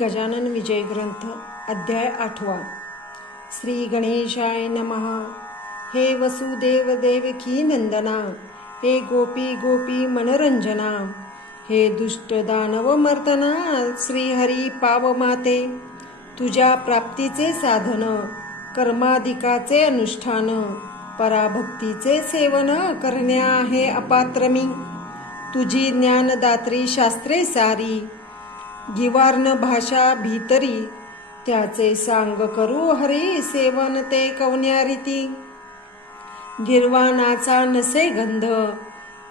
गजानन विजय ग्रंथ अध्याय 8। श्री गणेशाय नमः। हे वसुदेव देवकी नंदना, हे गोपी गोपी मनरंजना, हे दुष्ट दानव मर्दना, श्रीहरी पावमाते, तुझ्या प्राप्तीचे साधन, कर्माधिकाचे अनुष्ठान, पराभक्तीचे सेवन करण्या आहे अपात्र मी। तुझी ज्ञानदात्री शास्त्रे सारी, गिवार्ण भाषा भीतरी, त्याचे सांग करू हरी सेवन ते कवन्या रीती। गिरवानाचा नसे गंध,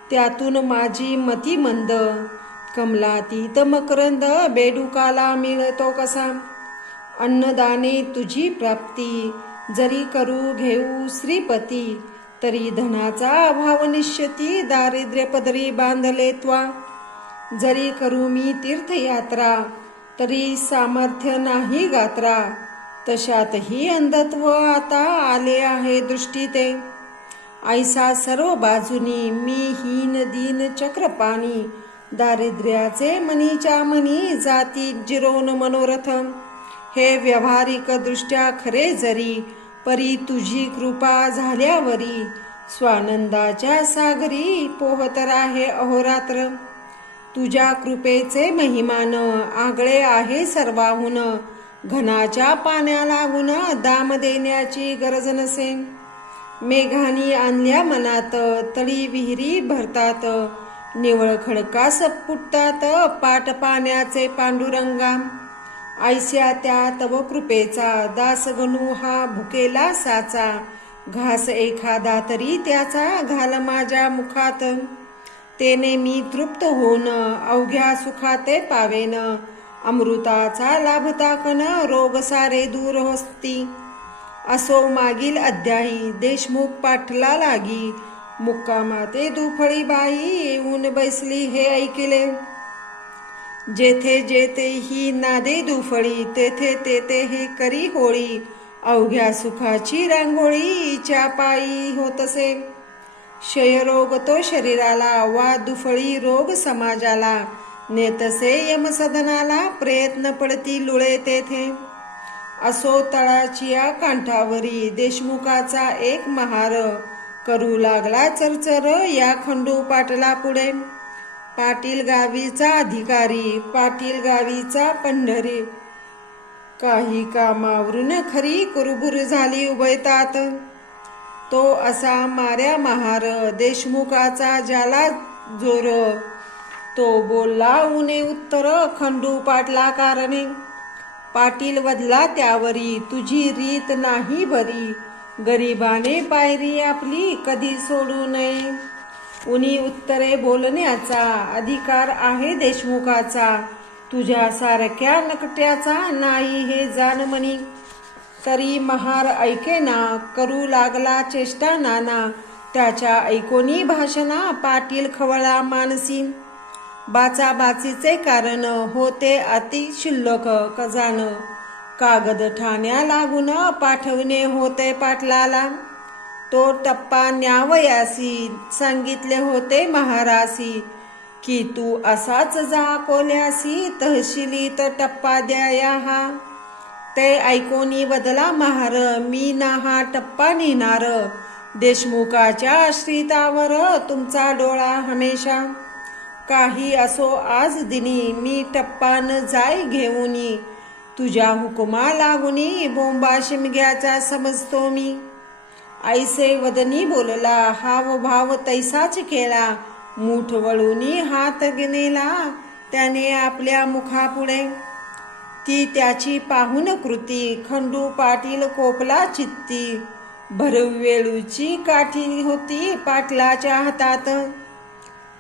त्यातून माझी मती मंद, कमलातीत मकरंद बेडुकाला मिळतो कसा। अन्नदाने तुझी प्राप्ती, जरी करू घेऊ श्रीपती, तरी धनाचा अभाव निश्चिती, दारिद्र्य पदरी बांधले त्वा। जरी करू मी तीर्थयात्रा, तरी सामर्थ्य नाही गात्रा, तशातही अंधत्व आता आले आहे दृष्टीते। ऐसा सर्व बाजूनी मी हीन दीन चक्रपाणी, दारिद्र्याचे मनीच्या मनी जाती जिरोन मनोरथ। हे व्यावहारिक दृष्ट्या खरे जरी, परी तुझी कृपा झाल्यावरी, स्वानंदाच्या सागरी पोहत राहे अहोरात्र। तुझ्या कृपेचे महिमान आगळे आहे सर्वाहून, घनाच्या पाण्या लागून दाम देण्याची गरज नसे। मेघानी आणल्या मनात, तळी विहिरी भरतात, निवळ खडकास फुटतात, पाट पाण्याचे पांडुरंगा। ऐस्या त्या तव कृपेचा, दास गणू हा भुकेला साचा, घास एखादा तरी त्याचा घाल माझ्या मुखात। तेने मी तृप्त होऊन अवघ्या सुखाते पावेन, अमृताचा लाभता कन रोग सारे दूर होस्ती। असो मागील अध्यायी देशमुख पाठला लागी, मुक्कामाते दुफळी बाई येऊन बैसली हे ऐकिले। जेथे जेथे ही नादे दुफळी, तेथे तेथे हे करी होळी, अवघ्या सुखाची रांगोळी हिच्या पायी होतसे। क्षयरोग तो शरीराला, वा दुफळी रोग समाजाला, नेतसे यमसदनाला, प्रयत्न पडती लुळे तेथे। असो तळाचिया कांठावरी देशमुखाचा एक महार, करू लागला चरचर या खंडू पाटला पुढे। पाटील गावीचा अधिकारी, पाटील गावीचा पंढरी, काही कामावरून खरी कुरबुर झाली उभयतात। तो असा माऱ्या महार देशमुखाचा ज्याला जोर, तो बोलला उने उत्तर खंडू पाटला कारणे। पाटील वदला त्यावरी, तुझी रीत नाही बरी, गरिबाने पायरी आपली कधी सोडू नये। उनी उत्तरे बोलण्याचा अधिकार आहे देशमुखाचा, तुझ्या सारख्या नकट्याचा नाही हे जाण मनी। तरी महार ऐकेना, करू लागला चेष्टा नाना, त्याच्या ऐकोनी भाषणा पाटील खवळा मानसी। बाचाबाचीचे कारण होते अति क्षुल्लक कजान, कागद ठाण्या लागून पाठवणे होते पाटलाला। तो टप्पा न्यावयासी सांगितले होते महारासी, की तू असाच जा कोल्यासी, तहशिलीत टप्पा द्याया हा। ते ऐकोनी बदला महार, मी ना हा टप्पा नेणार, देशमुखाच्या आश्रितावर तुमचा डोळा हमेशा। काही असो आज दिनी, मी टप्पा न जाय घेऊनी, तुझ्या हुकुमा लागुनी बोंबा शिमग्याचा समजतो मी। ऐसे वदनी बोलला, हाव भाव तैसाच केला, मूठ वळूनी हात नेला त्याने आपल्या मुखापुढे। ती त्याची पाहून कृती, खंडू पाटील कोपला चित्ती, भरवेळूची काठी होती पाटलाच्या हातात।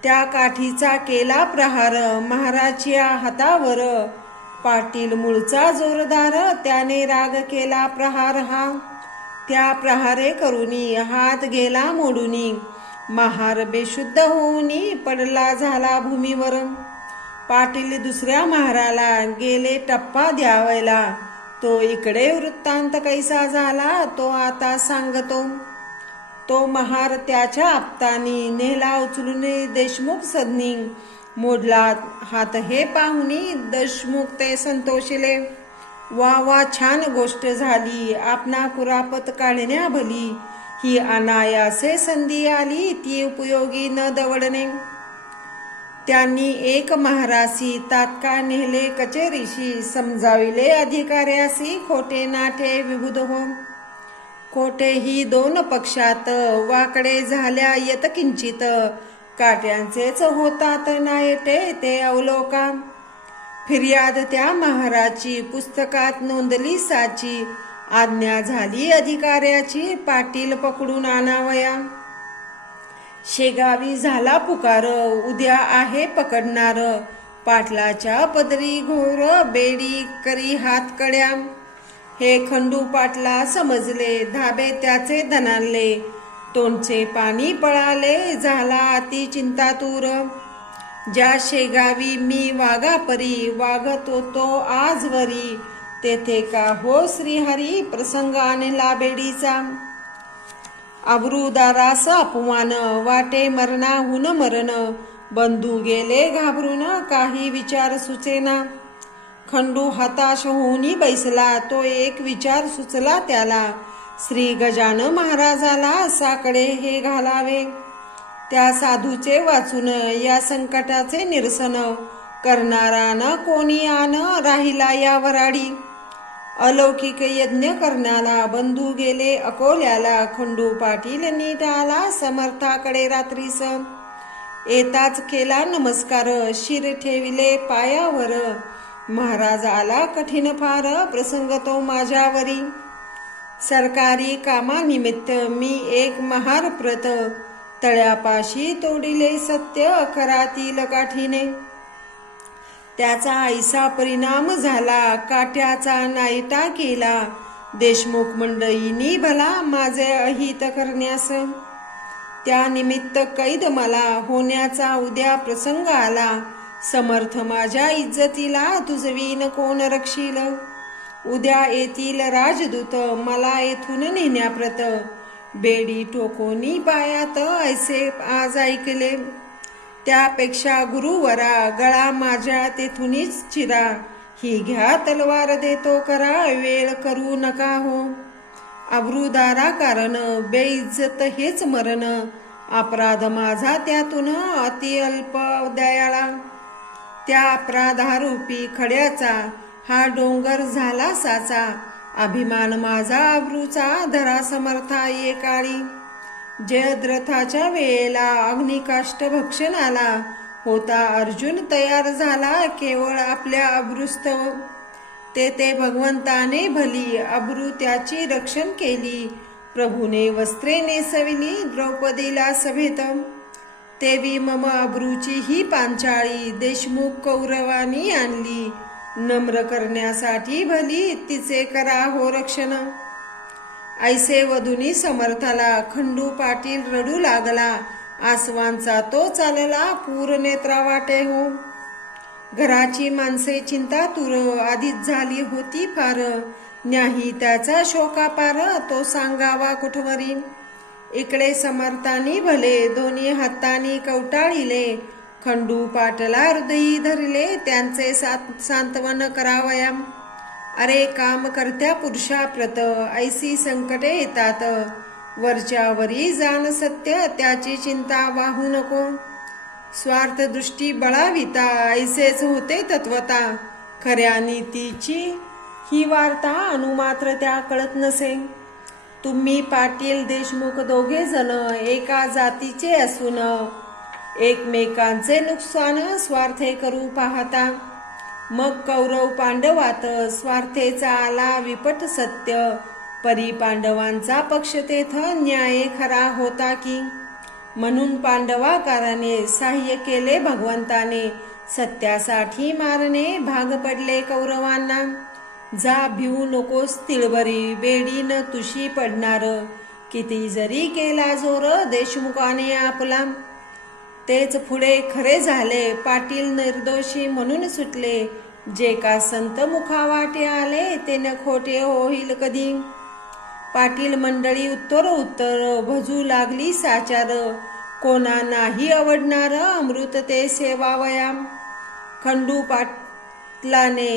त्या काठीचा केला प्रहार महाराच्या हातावर, पाटील मूळचा जोरदार, त्याने राग केला प्रहार हा। त्या प्रहारे करूनी हात गेला मोडूनी, महार बेशुद्ध होऊनी पडला झाला भूमीवर। पाटील दुसऱ्या महाराला गेले टप्पा द्यावयाला, तो इकडे वृत्तांत कैसा झाला तो आता सांगतो। तो महार त्याच्या आपतानी नेला उचलून देशमुख सदनी, मोडला हात हे पाहुनी देशमुख ते संतोषिले. वा वा, छान गोष्ट झाली, आपणा कुरापत काढण्या भली. ही अनायासे संधी आली, ती उपयोगी न दवडणे. त्यांनी एक महारासी तात्काळ नेले कचेरीशी. समजाविले अधिकाऱ्यासी, खोटे नाठे विबुध हो. खोटे ही दोन पक्षात, वाकडे झाल्या येत किंचित. काट्यांचेच होतात नायटे ते अवलोका. फिर्याद त्या महाराची, पुस्तकात नोंदली साची. आज्ञा झाली अधिकाऱ्याची, पाटील पकडून आणावया. शेगावी झाला पुकार, उद्या आहे पकडणार. पाटलाच्या पदरी घोर, बेडी करी हात कड्या. हे खंडू पाटला समजले, धाबे त्याचे धनानले. तोंडचे पाणी पळाले, झाला अति चिंतातूर. ज्या शेगावी मी वाघापरी, वागत होतो आजवरी. तेथे का हो श्रीहरी, प्रसंग आणला बेडीचा. अब्रुदारास अपमान, वाटे मरणाहून मरण. बंधू गेले घाबरून, काही विचार सुचेना. खंडू हताश होऊनी बैसला, तो एक विचार सुचला त्याला. श्री गजानन महाराजाला साकडे हे घालावे. त्या साधूचे वाचून, या संकटाचे निरसन. करणारा न कोणी आन, राहिला या वराडी. अलौकिक यज्ञ करण्याला, बंधू गेले अकोल्याला. खंडू पाटील नीट आला, समर्थाकडे रात्रीस. येताच केला नमस्कार, शिर ठेविले पायावर. महाराज आला कठीण फार, प्रसंग तो माझ्यावरी. सरकारी कामानिमित्त मी एक महार प्रत. तळ्यापाशी तोडिले सत्य, करातील काठीने. त्याचा ऐसा परिणाम झाला, काट्याचा नायटा केला. देशमुख मंडळींनी भला माझे अहित करण्यास. त्या निमित्त कैद मला होण्याचा उद्या प्रसंग आला. समर्थ माझ्या इज्जतीला, तुझवीन कोण रक्षील. उद्या येतील राजदूत, मला येथून नेण्याप्रत. बेडी टोकोनी पायात, ऐसे आज ऐकले. त्यापेक्षा गुरुवरा, गळा माझ्या तेथूनच चिरा. ही घ्या तलवार, देतो करा, वेळ करू नका हो. अब्रुदारा कारण, बेइज्जत हेच मरण. अपराध माझा त्यातून अति अल्प दयाळा. त्या अपराधारूपी खड्याचा, हा डोंगर झाला साचा. अभिमान माझा अब्रूचा, धरा समर्था ये काळी. जयद्रथाच्या वेळेला अग्निकाष्ट भक्षणाला. होता अर्जुन तयार झाला, केवळ आपल्या अब्रूस्तव. ते भगवंताने भली, अब्रू त्याची रक्षण केली. प्रभूने वस्त्रे नेसविली, द्रौपदीला सभेत. तेवी मम अब्रूची ही पांचाळी, देशमुख कौरवानी आणली. नम्र करण्यासाठी भली, तिचे करा हो रक्षण. ऐसे वधुनी समर्थाला, खंडू पाटील रडू लागला. आसवांचा तो चालला, पूर नेत्रा वाटे हो. घराची माणसे चिंतातूर, आधीच झाली होती फार. न्याही त्याचा शोकापार, तो सांगावा कुठवरी. इकडे समर्थानी भले, दोन्ही हातानी कवटाळिले. खंडू पाटला हृदयी धरले, त्यांचे सांत्वन करावया. अरे काम करत्या पुरुषाप्रत, ऐसी संकटे येतात. वरच्यावरी जाण सत्य, त्याची चिंता वाहू नको. स्वार्थ दृष्टी बळाविता, ऐसेच होते तत्वता. खऱ्या नीतीची ही वार्ता, अनुमात्र त्या कळत नसे. तुम्ही पाटील देशमुख दोघे जण, एका जातीचे असून. एकमेकांचे नुकसान स्वार्थे करू पाहता. मग कौरव पांडवात, स्वार्थेचा आला विपट सत्य. परी पांडवांचा पक्ष तेथ, न्याय खरा होता की. म्हणून पांडवाकाराने सहाय्य केले भगवंताने. सत्यासाठी मारणे भाग पडले कौरवांना. जा भिवू नकोस तिळबरी, बेडी न तुशी पडणार. किती जरी केला जोर, देशमुखाने आपला. तेच पुढे खरे झाले, पाटील निर्दोषी म्हणून सुटले. जे का संत मुखावाटे आले, ते न खोटे होईल कधी. पाटील मंडळी उत्तर भजू लागली साचार. कोणा नाही आवडणार अमृत ते सेवावया. खंडू पाटलाने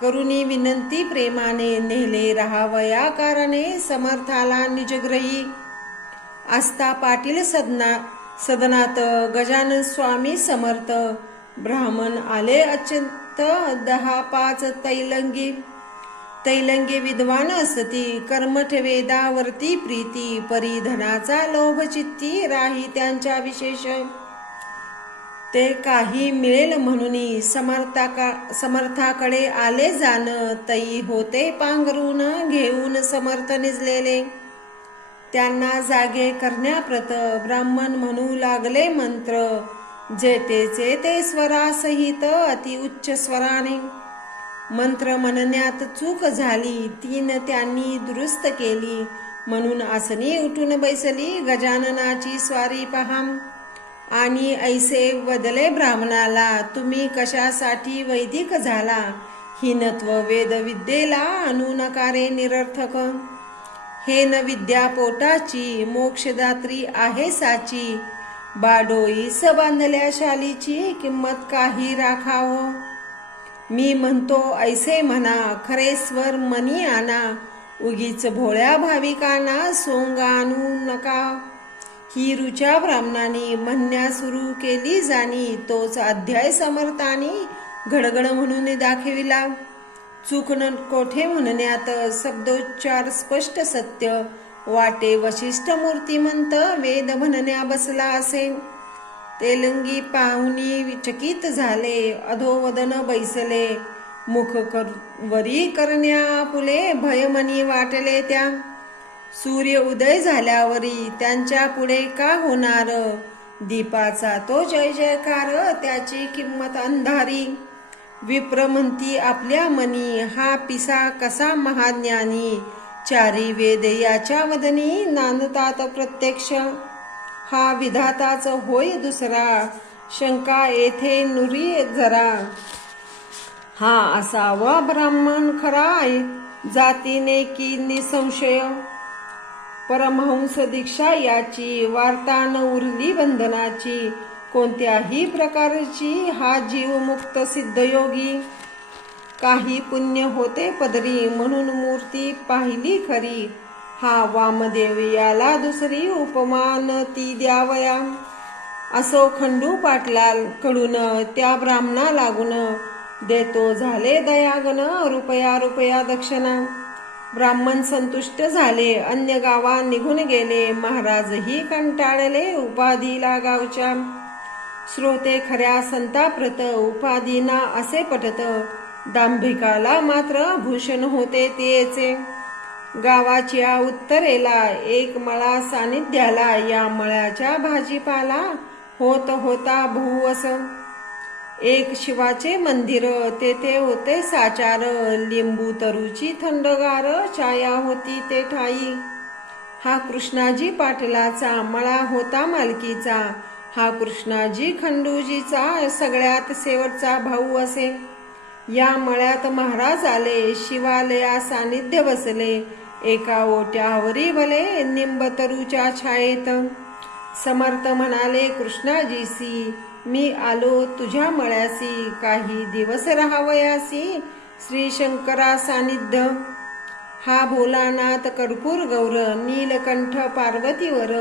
करुणी विनंती प्रेमाने नेले राहावया कारणे समर्थाला निजग्रही. आस्था पाटील सदनात गजानन स्वामी समर्थ. ब्राह्मण आले अत्यंत 10-5 तैलंगी विद्वान असती. कर्मठ वेदावरती प्रीती परिधनाचा लोभ चित्ती राही त्यांच्या विशेष. ते काही मिळेल म्हणून समर्थाकडे आले जाण. तई होते पांघरून घेऊन समर्थ निजलेले. त्यांना जागे करण्याप्रत ब्राह्मण म्हणू लागले मंत्र. जेतेचे ते स्वरासहित अति उच्च स्वराने. मंत्र म्हणण्यात चूक झाली 3 त्यांनी दुरुस्त केली. म्हणून आसनी उठून बैसली गजाननाची स्वारी पहा. आणि ऐसे वदले ब्राह्मणाला तुम्ही कशासाठी वैदिक झाला. हीनत्व वेद विद्येला आणू नकारे निरर्थक. हे न विद्या पोटाची मोक्षदात्री आहे साची. बाडोईस बांधल्या शालीची किंमत काही राखावं. मी म्हणतो ऐसे म्हणा खरे स्वर मनी आणा. उगीच भोळ्या भाविकांना सोंग आणू नका. ही ऋचा ब्राह्मणाने म्हणण्या सुरू केली जाणी. तोच अध्याय समर्थानी घडघड म्हणून दाखविला. चूक न कोठे म्हणण्यात शब्दोच्चार स्पष्ट सत्य. वाटे वशिष्ठ मूर्तिमंत वेद म्हणण्या बसला असे. तेलंगी पाहुणी चकित झाले अधोवदन बैसले. मुख वरी करण्या फुले भयमनी वाटले त्या. सूर्य उदय झाल्यावरी त्यांच्या पुढे का होणार. दीपाचा तो जय जयकार त्याची किंमत अंधारी. विप्र म्हणती आपल्या मनी हा पिसा कसा महाज्ञानी. चारी वेद याच्या वदनी नांदतात प्रत्यक्ष. हा विधाताच होय दुसरा शंका येथे नुरी जरा. हा असावा ब्राह्मण खरा जातीने की निसंशय. परमहंस दीक्षा याची वार्ता न उरली बंधनाची. कोणत्याही प्रकारची हा जीव मुक्त सिद्धयोगी. काही पुण्य होते पदरी म्हणून मूर्ती पाहिली खरी. हा वामदेव याला दुसरी उपमान ती द्यावया. असो खंडू पाटला कडून त्या ब्राह्मणा लागून. देतो झाले दयागन रुपया दक्षिणा. ब्राह्मण संतुष्ट झाले अन्य गावा निघून गेले. महाराजही कंटाळले उपाधीला गावच्या. श्रोते खऱ्या संताप्रत उपाधीना असे पटत. दांभिकाला मात्र भूषण होते तेचे. गावाच्या उत्तरेला एक मळा सानिध्याला. या मळ्याच्या भाजीपाला होत होता बहुवस. एक शिवाचे मंदिर तेथे होते साचार. लिंबू तरुची थंडगार छाया होती ते ठाई. हा कृष्णाजी पाटलाचा मळा होता मालकीचा. हा कृष्णाजी खंडूजीचा सगळ्यात शेवटचा भाऊ असे. या मळ्यात महाराज आले शिवालया सानिध्य बसले. एका ओट्यावरी भले निंबतरूच्या छायेत. समर्थ म्हणाले कृष्णाजीसी मी आलो तुझ्या मळ्यासी. काही दिवस राहावयासी श्री शंकरा सानिध्य. हा भोलानाथ कर्पूर गौर नीलकंठ पार्वतीवर.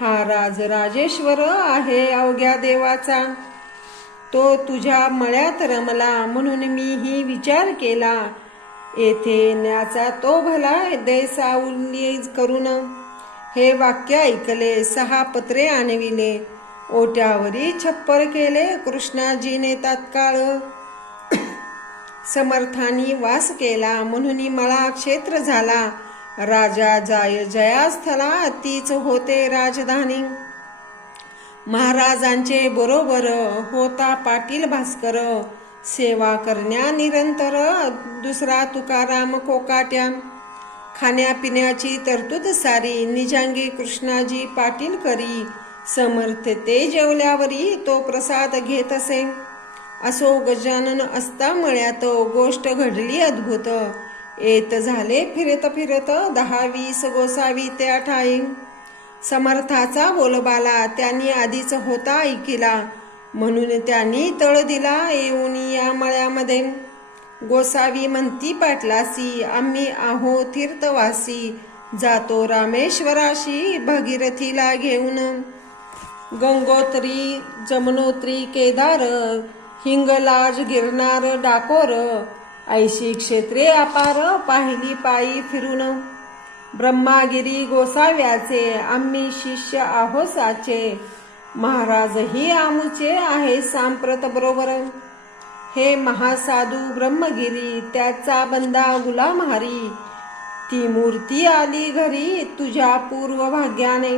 हा राजराजेश्वर आहे अवघ्या देवाचा. तो तुझ्या मळ्यात रमला म्हणून मीही विचार केला. येथे न्याचा तो भला देसाउली करून. हे वाक्य ऐकले 6 पत्रे आणविले. ओट्यावरी छप्पर केले कृष्णाजीने तात्काळ. समर्थानी वास केला म्हणून मळा क्षेत्र झाला. राजा जाय जयास्थला तीच होते राजधानी. महाराजांचे बरोबर होता पाटील भास्कर. सेवा करण्या निरंतर दुसरा तुकाराम कोकाट्या. खाण्यापिण्याची तरतूद सारी निजांगी कृष्णाजी पाटील करी. समर्थ ते जेवल्यावरी तो प्रसाद घेत असे. असो गजानन असता मळ्यात गोष्ट घडली अद्भुत. येत झाले फिरत 10-20 गोसावी त्या ठाई. समर्थाचा बोलबाला त्यांनी आधीच होता ऐकिला, म्हणून त्यांनी तळ दिला येऊन या मळ्यामध्ये. गोसावी म्हणती पाटलासी, आम्ही आहो तीर्थवासी, जातो रामेश्वराशी भगीरथीला घेऊन. गंगोत्री जमुनोत्री केदार, हिंगलाज गिरनार डाकोर, ऐशी क्षेत्रे अपार पाहिली पायी फिरून. ब्रह्मागिरी गोसाव्याचे आम्ही शिष्य आहो साचे, महाराजही आमुचे आहे सांप्रत बरोबर. हे महासाधू ब्रह्मगिरी त्याचा बंदा गुलाम हरी, ती मूर्ती आली घरी तुझ्या पूर्व भाग्याने.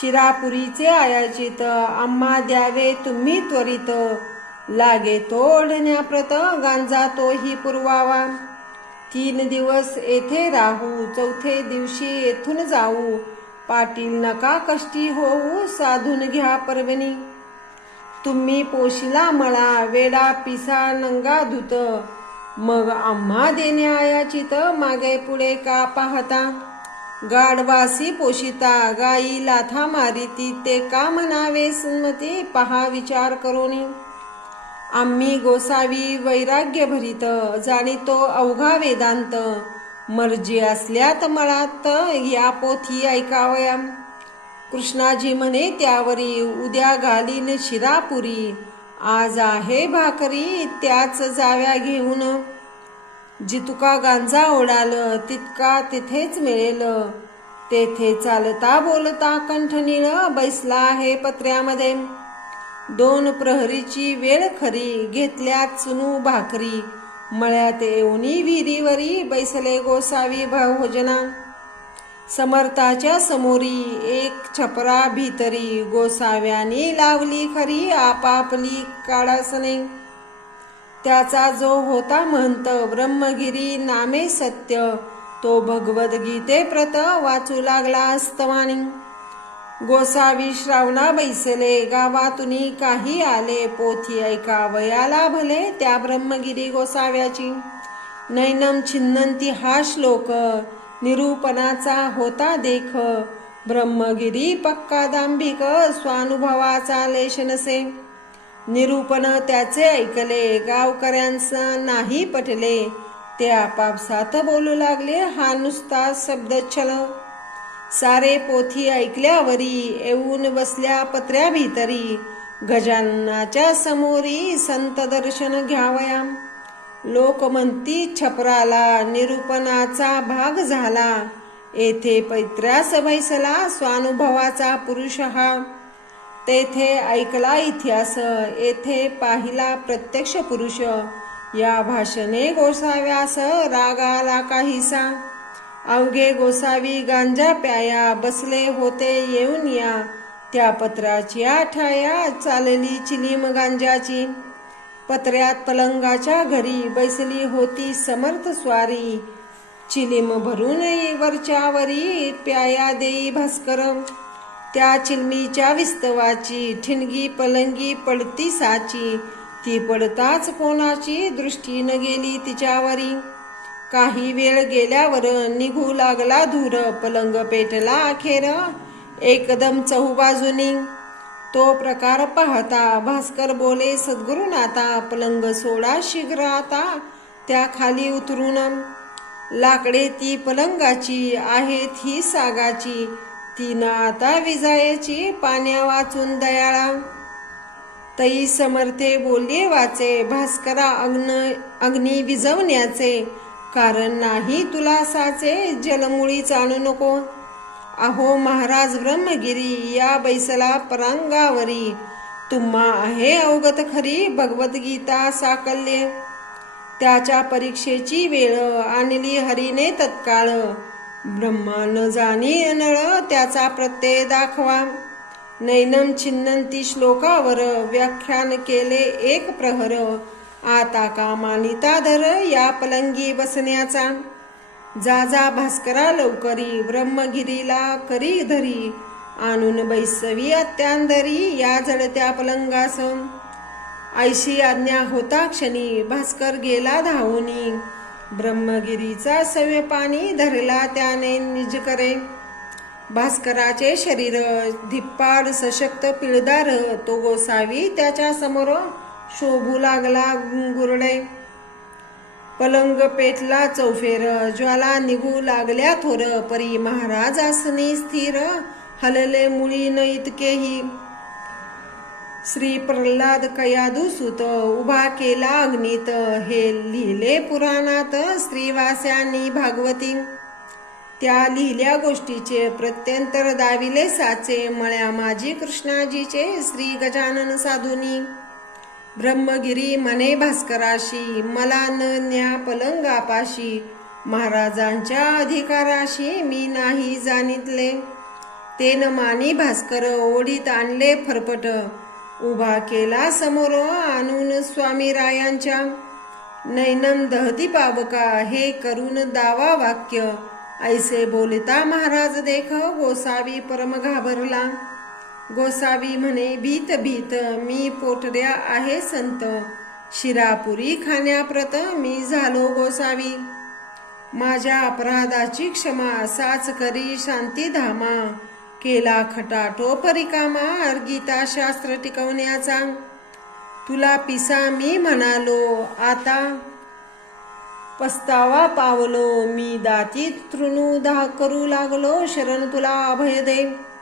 शिरापुरीचे आयाचित आम्हा द्यावे तुम्ही त्वरित, लागे तो ओढण्याप्रत गांजा तोही पुरवावा. 3 दिवस येथे राहू, चौथे दिवशी येथून जाऊ, पाटील नका कष्टी होऊ, साधून घ्या पर्वणी. तुम्ही पोशिला मळा वेडा पिसा नंगा धुत, मग आम्हा देणे आयाचित मागे पुढे का पाहता. गाढवासी पोशिता गाई लाथा मारिती, ते का म्हणावे संमती पहा विचार करोनी. आम्ही गोसावी वैराग्य भरित, जाणितो अवघा वेदांत, मर्जी असल्यात मळात या पोथी ऐकावया. कृष्णाजी म्हणे त्यावरी, उद्या घालीन शिरापुरी, आज आहे भाकरी त्याच जाव्या घेऊन. जितुका गांजा ओढाल तितका तिथेच मिळेल, तेथे चालता बोलता कंठनीळ बैसला आहे पत्र्यामध्ये. 2 प्रहरीची वेळ खरी, घेतल्या चुनू भाकरी, मळ्यात येऊनी विहिरीवरी बैसले गोसावी भोजना. समर्थाच्या समोरी एक छपरा भीतरी, गोसाव्यानी लावली खरी आपापली काडासने. त्याचा जो होता महंत ब्रह्मगिरी नामे सत्य, तो भगवद्गीते प्रत वाचू लागला अस्तवानी. गोसावी श्रावणा बैसले गावातुनी काही आले, पोथी ऐकावयाला भले त्या ब्रह्मगिरी गोसाव्याची. नैनम छिन्नंती हा श्लोक, निरूपणाचा होता देख, ब्रह्मगिरी पक्का दांभिक स्वानुभवाचा लेश नसे. निरूपण त्याचे ऐकले गावकऱ्यांचा नाही पटले, ते आपापसात बोलू लागले हा नुसता शब्दच्छल. सारे पोथी ऐकल्यावरी येऊन बसल्या पत्र्या भीतरी, गजाननाच्या समोरी संत दर्शन घ्यावया. लोक म्हणती छपराला निरूपणाचा भाग झाला, येथे पैत्र्यास बैसला स्वानुभवाचा पुरुष हा. तेथे ऐकला इतिहास, येथे पाहिला प्रत्यक्ष पुरुष, या भाषणे गोसाव्यास राग आला काहीसा. अवघे गोसावी गांजा प्याया बसले होते येऊन या, त्या पत्राची आठाया चालली चिलीम गांजाची. पत्र्यात पलंगाच्या घरी बैसली होती समर्थ स्वारी, चिलीम भरून वरच्यावरी प्याया देई भास्कर. त्या चिलमीच्या विस्तवाची ठिणगी पलंगी पडती साची, ती पडताच कोणाची दृष्टी न गेली तिच्यावरी. काही वेळ गेल्यावर निघू लागला धूर, पलंग पेटला अखेर एकदम चहूबाजूनी. तो प्रकार पाहता भास्कर बोले सद्गुरुनाथा, पलंग सोडा शीघ्र आता त्या खाली उतरून. लाकडे ती पलंगाची आहेत ही सागाची, तिनं आता विजायची पाण्या वाचून दयाळा. तई समर्थे बोलले वाचे, भास्करा अग्नी विजवण्याचे कारण नाही तुला साचे, जलमुळीच आणू नको. अहो महाराज ब्रह्मगिरी या बैसला परांगावरी, तुम्हा आहे अवगत खरी भगवद्गीता साकल्य. त्याच्या परीक्षेची वेळ आणली हरीने तत्काळ, ब्रह्मा न जाणी नळ त्याचा प्रत्यय दाखवा. नैनम छिन्नंती श्लोकावर व्याख्यान केले एक प्रहर, आता का मानिता धर या पलंगी बसण्याचा. जा जा भास्करा लवकरी, ब्रह्मगिरीला करी धरी, आणून बैसवी अत्यांदरी या जडत्या पलंगास. ऐशी आज्ञा होता क्षणी भास्कर गेला धावूनी, ब्रह्मगिरीचा सव्य पाणी धरला त्याने निज करे. भास्कराचे शरीर धिप्पाड सशक्त पिळदार, तो गोसावी त्याच्या समोर शोभू लागला गुरडे. पलंग पेटला चौफेर, ज्वाला निघू लागल्या थोर, परी महाराज आसनी स्थिर, हलले मुळी न इतकेही. श्री प्रल्हाद कयादू सुत, उभा केला अग्नीत, हे लिहिले पुराणात श्रीवास्यांनी भागवती. त्या लिहिल्या गोष्टीचे प्रत्यंतर दाविले साचे, मळ्या माझी कृष्णाजीचे श्री गजानन साधुनी. ब्रह्मगिरी म्हणे भास्कराशी, मला न न्या पलंगापाशी, महाराजांच्या अधिकाराशी मी नाही जाणितले. ते न मानी भास्कर ओढीत आणले फरफट, उभा केला समोर आणून स्वामी रायांच्या. नैनम दहती पावका, हे करून दावा वाक्य, ऐसे बोलता महाराज देख, गोसावी परम घाबरला. गोसावी म्हणे भीत भीत, मी पोटऱ्या आहे संत, शिरापुरी खाण्याप्रत मी झालो गोसावी. माझ्या अपराधाची क्षमा, साच करी शांती धामा, केला खटाटोप रिकामा, अर्गिता शास्त्र टिकवण्याचा. तुला पिसा मी म्हणालो, आता पस्तावा पावलो, मी दाती तृणू दाह करू लागलो, शरण तुला अभय दे.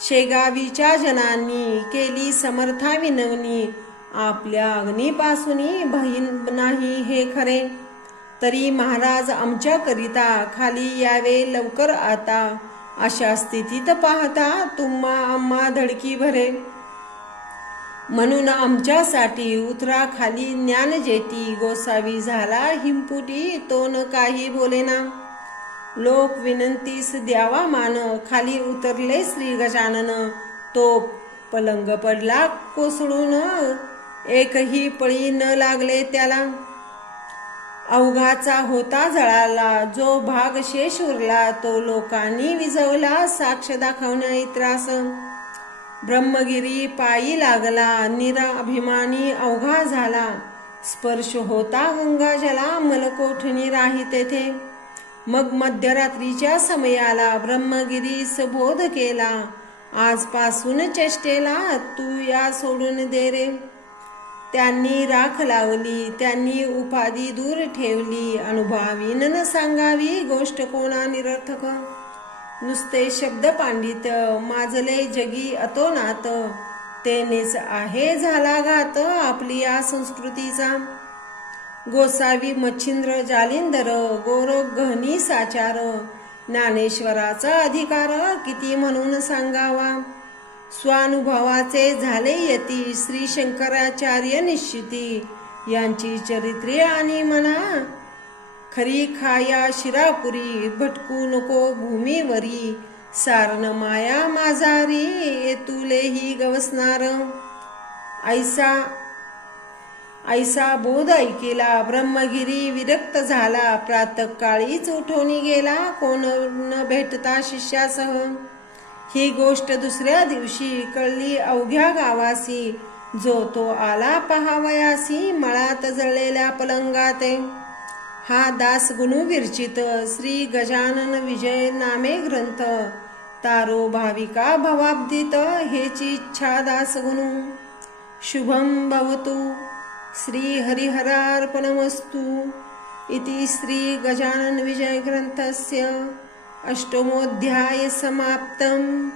शेगावीच्या जनांनी केली समर्था विनवणी, आपल्या अग्नीपासूनी भय नाही हे खरे, तरी महाराज आमच्या करिता खाली यावे लवकर आता, अशा स्थितीत पाहता तुम्हा आम्हा धडकी भरे. म्हणून आमच्यासाठी उतरा खाली ज्ञान जेती, गोसावी झाला हिमपुटी, तो न काही बोलेना. लोक विनंतीस द्यावा मान, खाली उतरले श्री गजानन, तो पलंग पडला कोसळून, एकही पळी न लागले त्याला. अवघाचा होता जळाला, जो भाग शेष उरला, तो लोकांनी विझवला, साक्ष दाखवण्या त्रास. ब्रह्मगिरी पायी लागला, निराभिमानी अवघा झाला, स्पर्श होता गंगाजला, मलकोठणी राही तेथे. मग मध्यरात्रीच्या समयाला ब्रह्मगिरीस बोध केला, आजपासून चेष्टेला तू या सोडून दे रे. त्यांनी राख लावली, त्यांनी उपाधी दूर ठेवली, अनुभवावी न सांगावी गोष्ट कोणा निरर्थक. नुसते शब्द पांडित, माजले जगी अतोनात, तेनेच आहे झाला घात आपली या संस्कृतीचा. गोसावी मच्छिंद्र जालिंदर, गोरख गहनी साचार, ज्ञानेश्वराचा अधिकार किती म्हणून सांगावा. स्वानुभवाचे झाले यती, श्री शंकराचार्य निश्चिती, यांची चरित्रे आणि मना. खरी खाया शिरापुरी, भटकू नको भूमीवरी, सारण माया माझारी, येतुलेही गवसनार. ऐसा बोध ऐकेला, ब्रह्मगिरी विरक्त झाला, प्रातःकाळीच उठून गेला, कोण न भेटता शिष्यासह. ही गोष्ट दुसऱ्या दिवशी कळली अवघ्या गावासी, जो तो आला पहावयासी, मळात जळलेल्या पलंगाते. हा दास गुणू विरचित, श्री गजानन विजय नामे ग्रंथ, तारो भाविका भवाब्दित, हेची इच्छा दास गुणू. शुभम भवतु. श्री हरिहरार्पणमस्तु. इति श्री गजानन विजय ग्रंथस्य अष्टमोऽध्याय समाप्तम्.